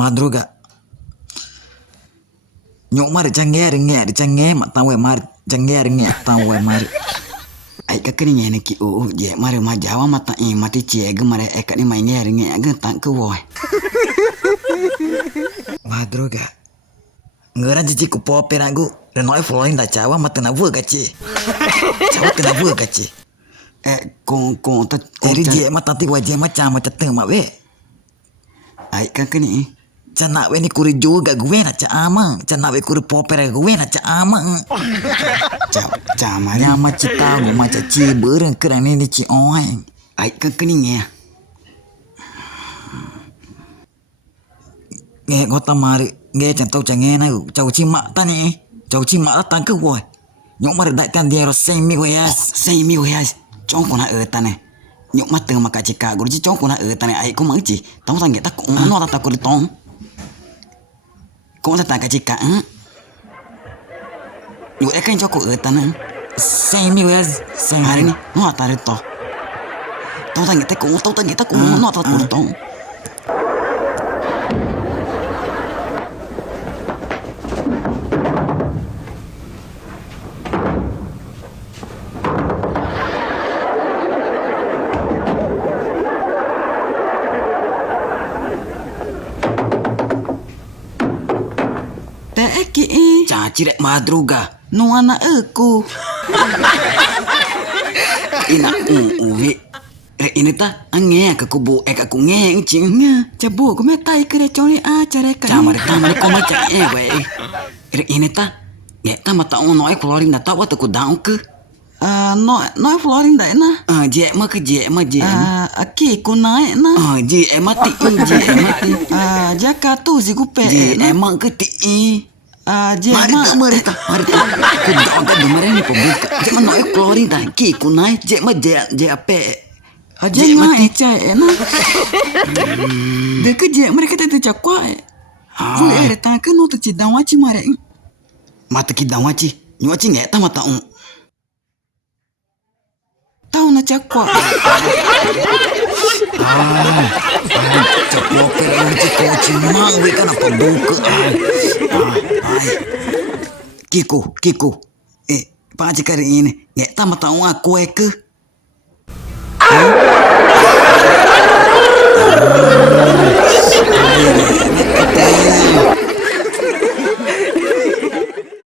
madruga. Nyok mari canggih ringe di canggih mak tahu mari canggih ringe tahu mari. Ai ka kini ne ki o je mari ma jawa mata mati ciege mari eka ni mai ringe aga tak ke woi. Madruga. Ngera cici ku poper aku. Renoi Florin da cawa mata na vua gaci. Cawa kena vua gaci. Kong ta Jadi je mata ti wajah macam teng mak we. Ai ka kini Canak we ni kuri juga gue na ama. Canak we kuri poper gue na ama. Mari Nyama cita gue macam ci bereng kerang ni ci oeng. ai ka kini nge. Nge kota mari nge cantau cange na cau ci mak tani. Cau ci mak datang ke gue. Nyok mari dak tan dia roseng mi gue yas. Sei mi wes. Chong ko na tane. Nyok mate maka cika guru ji chong ko na tane ai ko mang ci. Tong tang ge ta ko no ta ko tong. Ko ta ka cika. Nyok kan choko tane. Seng mi gue yas. Seng Hari ni no ta to. Tong tang ge ta ko no ta ko tong. Caci rek madruga. No anak aku. Ina uwi. Rek ini ta ange ka kubu ka ku nge cingnya. Cabu ku metai kere coni acara ka. Camar ko maca we. Rek ini ta ya ta mata ono Florin da ta wa ku daun ke. No Florin da na. Je ma aki ku naik na. Je mati. Jaka tu si ku pe. Je emang ke ti. Mari ta. Ku daun ka demare ni pembuka. Je ma no Florin da ki ku naik je ma je ape. Aja mati cai na. Deke je mereka tete cakwa. Ku ta ke no tu ci dawaci mare. Mata ki dawaci. Nyuaci nge ta mata tahu na cakwa. Cakwa kerang ci mak we kan apa buka. Kiko. Pak cikari ini. Nge ta mata aku ke.